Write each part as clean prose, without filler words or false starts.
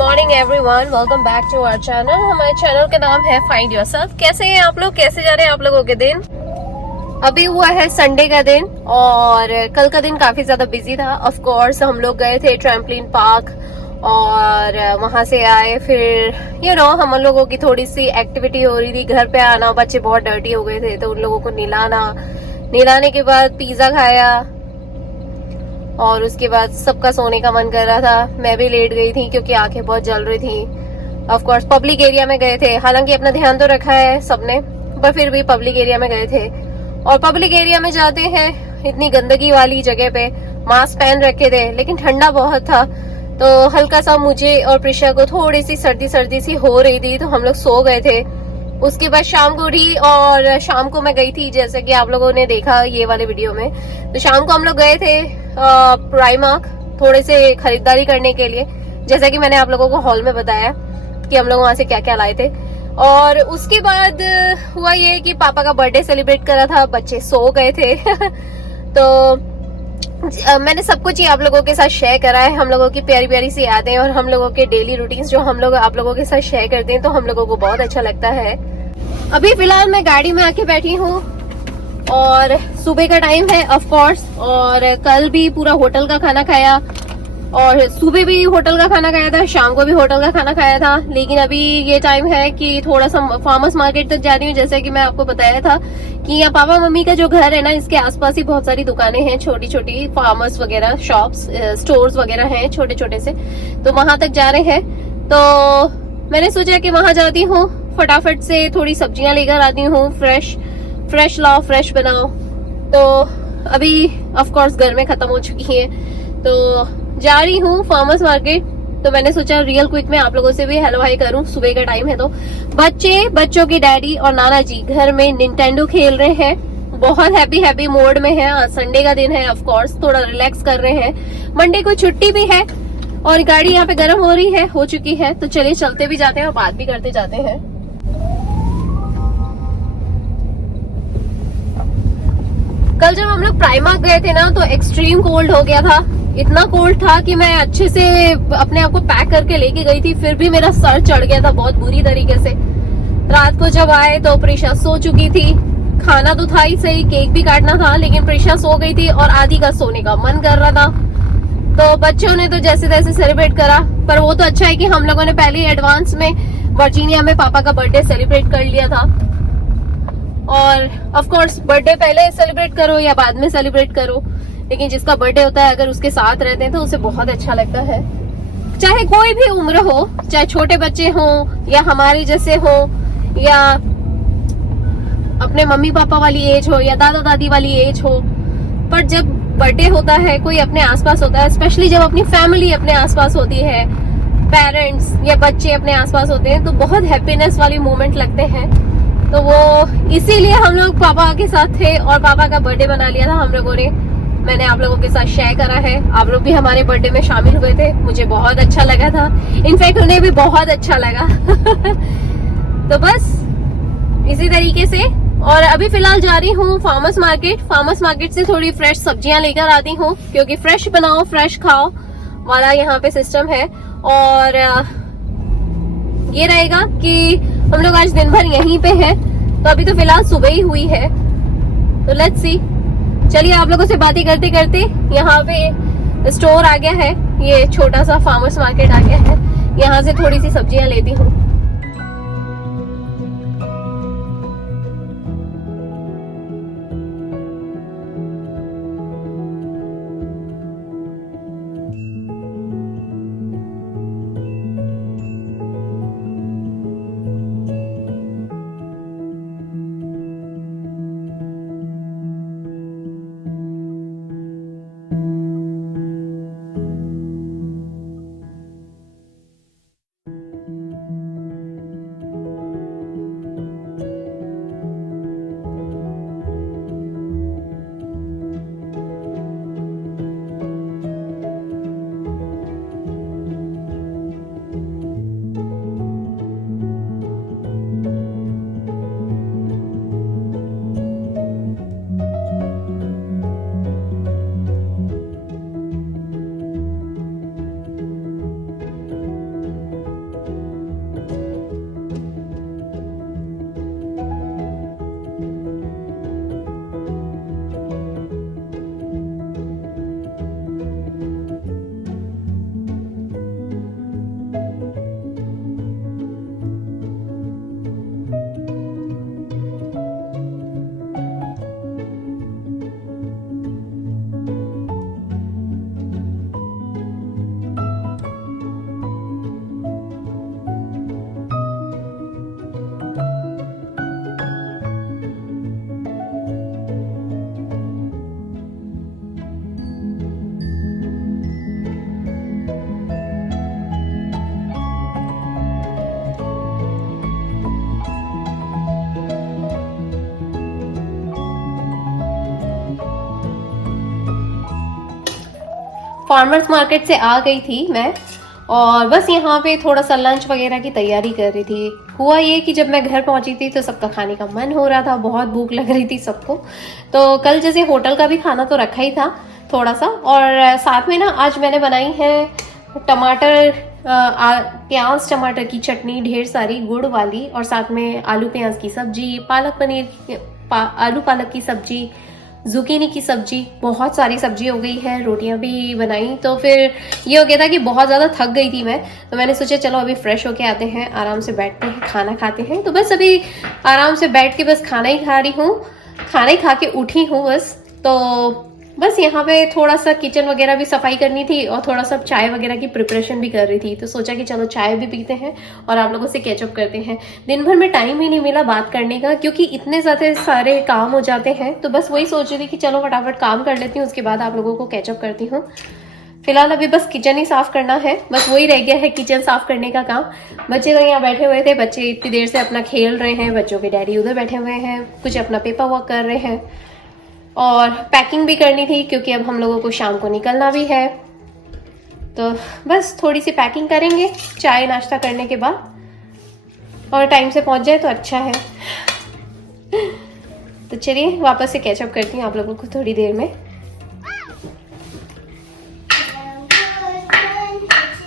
Morning everyone, welcome back to our channel. हमारे channel का नाम है फाइंड योरसेल्फ। कैसे हैं आप लोग? कैसे जा रहे हैं आप लोगों के दिन? अभी हुआ है संडे का दिन और कल का दिन काफी ज्यादा बिजी था। ऑफ कोर्स हम लोग गए थे ट्रैम्पलिन पार्क और वहां से आए, फिर हम लोगों की थोड़ी सी एक्टिविटी हो रही थी। घर पे आना, बच्चे बहुत डर्टी हो गए थे तो उन लोगों को नहलाने के बाद पिज्जा खाया और उसके बाद सबका सोने का मन कर रहा था। मैं भी लेट गई थी क्योंकि आंखें बहुत जल रही थी। ऑफ कोर्स पब्लिक एरिया में गए थे, हालांकि अपना ध्यान तो रखा है सबने, पर फिर भी पब्लिक एरिया में गए थे। और पब्लिक एरिया में जाते हैं इतनी गंदगी वाली जगह पे, मास्क पहन रखे थे लेकिन ठंडा बहुत था तो हल्का सा मुझे और प्रिशा को थोड़ी सी सर्दी सर्दी सी हो रही थी तो हम लोग सो गए थे। उसके बाद शाम को उठी और शाम को मैं गई थी, जैसे कि आप लोगों ने देखा ये वाले वीडियो में। तो शाम को हम लोग गए थे प्राइमार्क थोड़े से खरीदारी करने के लिए, जैसा कि मैंने आप लोगों को हॉल में बताया कि हम लोग वहां से क्या क्या लाए थे। और उसके बाद हुआ ये कि पापा का बर्थडे सेलिब्रेट करा था, बच्चे सो गए थे तो मैंने सब कुछ ही आप लोगों के साथ शेयर करा है। हम लोगों की प्यारी प्यारी सी यादें और हम लोगों के डेली रूटीन्स जो हम लोग आप लोगों के साथ शेयर करते हैं तो हम लोगों को बहुत अच्छा लगता है। अभी फिलहाल मैं गाड़ी में आके बैठी हूँ और सुबह का टाइम है ऑफ कोर्स, और कल भी पूरा होटल का खाना खाया और सुबह भी होटल का खाना खाया था, शाम को भी होटल का खाना खाया था। लेकिन अभी ये टाइम है कि थोड़ा सा फार्मर्स मार्केट तक जा रही हूँ, जैसे कि मैं आपको बताया था कि यहाँ पापा मम्मी का जो घर है ना, इसके आसपास ही बहुत सारी दुकानें हैं, छोटी छोटी फार्मर्स वगैरह शॉप्स स्टोर्स वगैरह हैं छोटे छोटे से, तो वहां तक जा रहे हैं। तो मैंने सोचा कि वहां जाती हूँ, फटाफट से थोड़ी सब्जियां लेकर आती हूँ, फ्रेश लाओ फ्रेश बनाओ। तो अभी ऑफ कोर्स घर में खत्म हो चुकी है तो जा रही हूँ फार्मर्स मार्केट। तो मैंने सोचा रियल क्विक में आप लोगों से भी हेलो हाई करूं, सुबह का टाइम है तो बच्चों के डैडी और नाना जी घर में निंटेंडो खेल रहे हैं, बहुत हैप्पी मोड में है। संडे का दिन है, ऑफ कोर्स थोड़ा रिलैक्स कर रहे हैं, मंडे को छुट्टी भी है। और गाड़ी यहाँ पे गर्म हो रही है, हो चुकी है, तो चलिए चलते भी जाते हैं और बात भी करते जाते हैं। कल जब हम लोग प्राइमार्क गए थे ना तो एक्सट्रीम कोल्ड हो गया था, इतना कोल्ड था कि मैं अच्छे से अपने आप को पैक करके लेके गई थी, फिर भी मेरा सर चढ़ गया था बहुत बुरी तरीके से। रात को जब आए तो प्रिशा सो चुकी थी, खाना तो था ही सही, केक भी काटना था, लेकिन प्रिशा सो गई थी और आधी का सोने का मन कर रहा था। तो बच्चों ने तो जैसे तैसे सेलिब्रेट करा, पर वो तो अच्छा है कि हम लोगों ने पहले ही एडवांस में वर्जीनिया में पापा का बर्थडे सेलिब्रेट कर लिया था। और ऑफ कोर्स बर्थडे पहले सेलिब्रेट करो या बाद में सेलिब्रेट करो, लेकिन जिसका बर्थडे होता है अगर उसके साथ रहते हैं तो उसे बहुत अच्छा लगता है। चाहे कोई भी उम्र हो, चाहे छोटे बच्चे हो या हमारे जैसे हो या अपने मम्मी पापा वाली एज हो या दादा दादी वाली एज हो, पर जब बर्थडे होता है, कोई अपने आसपास होता है, स्पेशली जब अपनी फैमिली अपने आसपास होती है, पेरेंट्स या बच्चे अपने आसपास होते हैं, तो बहुत हैप्पीनेस वाली मोमेंट लगते हैं। तो वो इसीलिए हम लोग पापा के साथ थे और पापा का बर्थडे मना लिया था हम लोगों ने। मैंने आप लोगों के साथ शेयर करा है, आप लोग भी हमारे बर्थडे में शामिल हुए थे, मुझे बहुत अच्छा लगा था, इनफैक्ट उन्हें भी बहुत अच्छा लगा तो बस इसी तरीके से। और अभी फिलहाल जा रही हूँ फार्मर्स मार्केट से थोड़ी फ्रेश सब्जियां लेकर आती हूँ, क्योंकि फ्रेश बनाओ फ्रेश खाओ वाला यहाँ पे सिस्टम है। और ये रहेगा कि हम लोग आज दिन भर यहीं पे हैं, तो अभी तो फिलहाल सुबह ही हुई है, तो लेट्स सी। चलिए आप लोगों से बातें करते करते यहाँ पे स्टोर आ गया है, ये छोटा सा फार्मर्स मार्केट आ गया है, यहाँ से थोड़ी सी सब्जियां लेती हूँ। फार्मर्स मार्केट से आ गई थी मैं, और बस यहाँ पे थोड़ा सा लंच वगैरह की तैयारी कर रही थी। हुआ ये कि जब मैं घर पहुंची थी तो सबका खाने का मन हो रहा था, बहुत भूख लग रही थी सबको। तो कल जैसे होटल का भी खाना तो रखा ही था थोड़ा सा, और साथ में ना आज मैंने बनाई है टमाटर प्याज टमाटर की चटनी, ढेर सारी गुड़ वाली, और साथ में आलू प्याज की सब्जी, पालक पनीर आलू पालक की सब्जी, जुकीनी की सब्जी, बहुत सारी सब्जी हो गई है, रोटियां भी बनाई। तो फिर ये हो गया था कि बहुत ज़्यादा थक गई थी मैं, तो मैंने सोचा चलो अभी फ्रेश होके आते हैं, आराम से बैठते हैं, खाना खाते हैं। तो बस अभी आराम से बैठ के बस खाना ही खा रही हूँ, खाना ही खा के उठी हूँ बस। तो बस यहाँ पे थोड़ा सा किचन वगैरह भी सफाई करनी थी, और थोड़ा सा चाय वगैरह की प्रिपरेशन भी कर रही थी। तो सोचा कि चलो चाय भी पीते हैं और आप लोगों से कैचअप करते हैं। दिन भर में टाइम ही नहीं मिला बात करने का, क्योंकि इतने ज़्यादा सारे काम हो जाते हैं। तो बस वही सोच रही थी कि चलो फटाफट काम कर लेती हूँ, उसके बाद आप लोगों को कैचअप करती हूँ। फिलहाल अभी बस किचन ही साफ करना है, बस वही रह गया है किचन साफ करने का काम। बच्चे तो यहाँ बैठे हुए थे, बच्चे इतनी देर से अपना खेल रहे हैं, बच्चों के डैडी उधर बैठे हुए हैं, कुछ अपना पेपर वर्क कर रहे हैं, और पैकिंग भी करनी थी क्योंकि अब हम लोगों को शाम को निकलना भी है। तो बस थोड़ी सी पैकिंग करेंगे चाय नाश्ता करने के बाद, और टाइम से पहुंच जाए तो अच्छा है। तो चलिए वापस से कैचअप करती हूँ आप लोगों को थोड़ी देर में।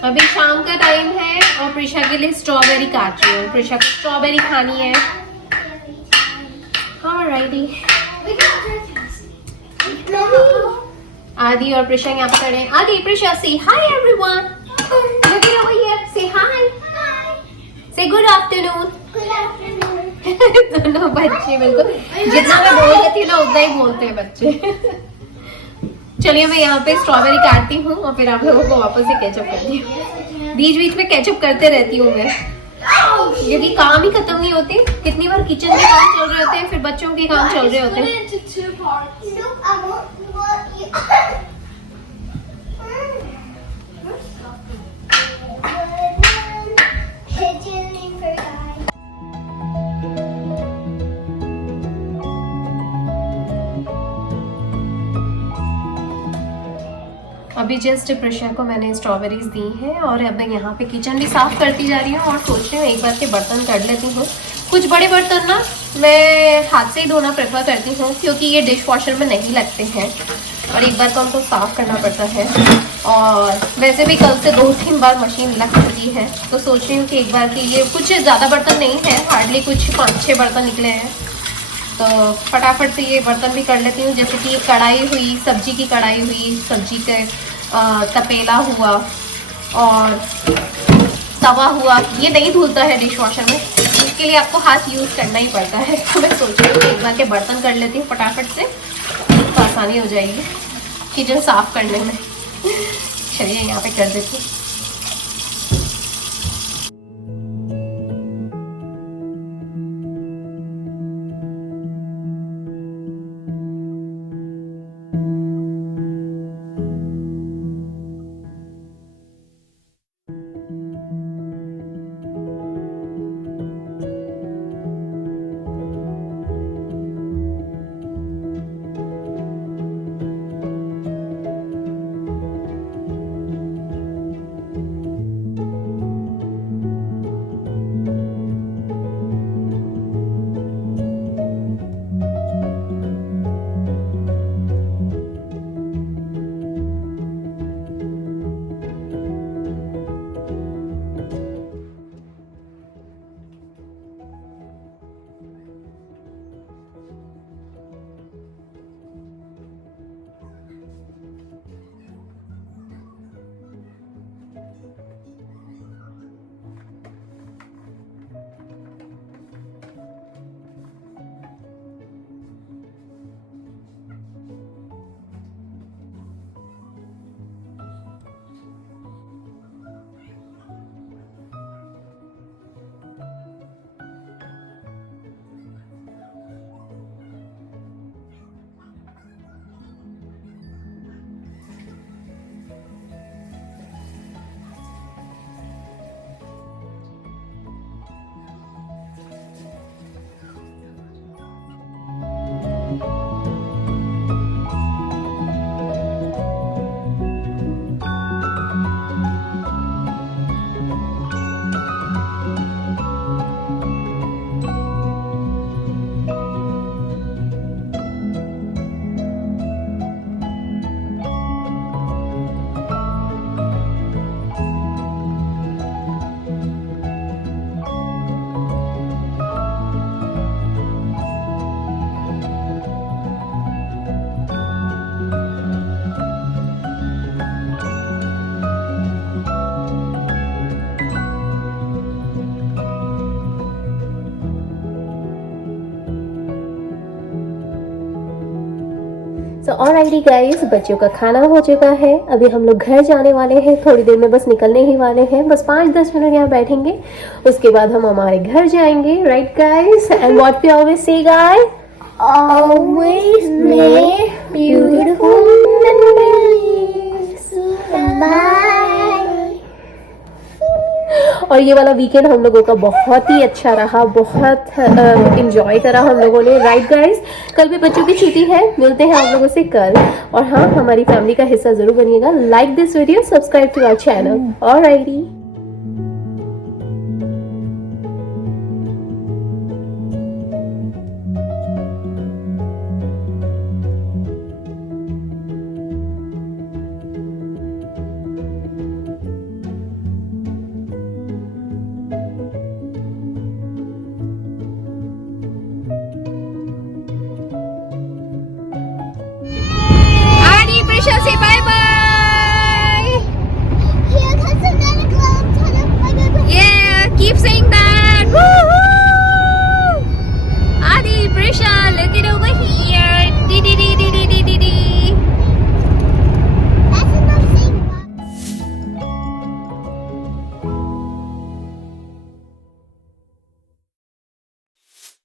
अभी शाम का टाइम है और प्रिशा के लिए स्ट्रॉबेरी काट रही हूँ, प्रिशा को स्ट्रॉबेरी खानी है। ऑलराइटी, आदि और प्रिशा यहाँ पे खड़े हैं। आदि, प्रिशा, से hi everyone, look at over here, से हाय, से गुड आफ्टरनून। दोनों बच्चे बिल्कुल जितना मैं बोल रही थी ना उतना ही बोलते हैं बच्चे। चलिए मैं यहाँ पे स्ट्रॉबेरी काटती हूँ और फिर आप लोगों को वापस से कैचअप करती हूँ। बीच बीच में कैचअप करते रहती हूँ मैं, क्योंकि काम ही खत्म नहीं होते। कितनी बार किचन के काम चल रहे होते हैं, फिर बच्चों के काम चल रहे होते हैं। अभी जस्ट प्रिशा को मैंने स्ट्रॉबेरीज दी हैं, और अब मैं यहाँ पे किचन भी साफ करती जा रही हूँ, और सोच रही हूँ एक बार के बर्तन कर लेती हूँ। कुछ बड़े बर्तन ना मैं हाथ से ही धोना प्रेफर करती हूँ, क्योंकि ये डिश वॉशर में नहीं लगते हैं और एक बार तो हमको साफ करना पड़ता है। और वैसे भी कल से 2-3 बार मशीन लग चुकी है, तो सोच रही हूँ कि एक बार की ये कुछ ज़्यादा बर्तन नहीं है, हार्डली कुछ 5-6 बर्तन निकले हैं, तो फटाफट से ये बर्तन भी कर लेती हूँ। जैसे कि कढ़ाई हुई, सब्जी की कढ़ाई हुई, सब्जी के तपेला हुआ, और तवा हुआ। ये नहीं धुलता है डिश वॉशर में, इसके लिए आपको हाथ यूज़ करना ही पड़ता है। तो मैं सोच रही हूँ कि एक बार के बर्तन कर लेती हूँ फटाफट से, तो आसानी हो जाएगी किचन साफ करने में। चलिए यहाँ पे कर देती हूँ। सो ऑलराइटी गाइस, बच्चों का खाना हो चुका है। अभी हम लोग घर जाने वाले हैं, थोड़ी देर में बस निकलने ही वाले हैं। बस 5-10 मिनट यहाँ बैठेंगे, उसके बाद हम हमारे घर जाएंगे। Right guys, and what we always say guys, Always make beautiful memories. Bye. और ये वाला वीकेंड हम लोगों का बहुत ही अच्छा रहा, बहुत इंजॉय करा हम लोगों ने। राइट गाइस, कल भी बच्चों की छुट्टी है, मिलते हैं आप लोगों से कल। और हाँ, हमारी फैमिली का हिस्सा जरूर बनिएगा। Like this video, subscribe to our channel. Alrighty.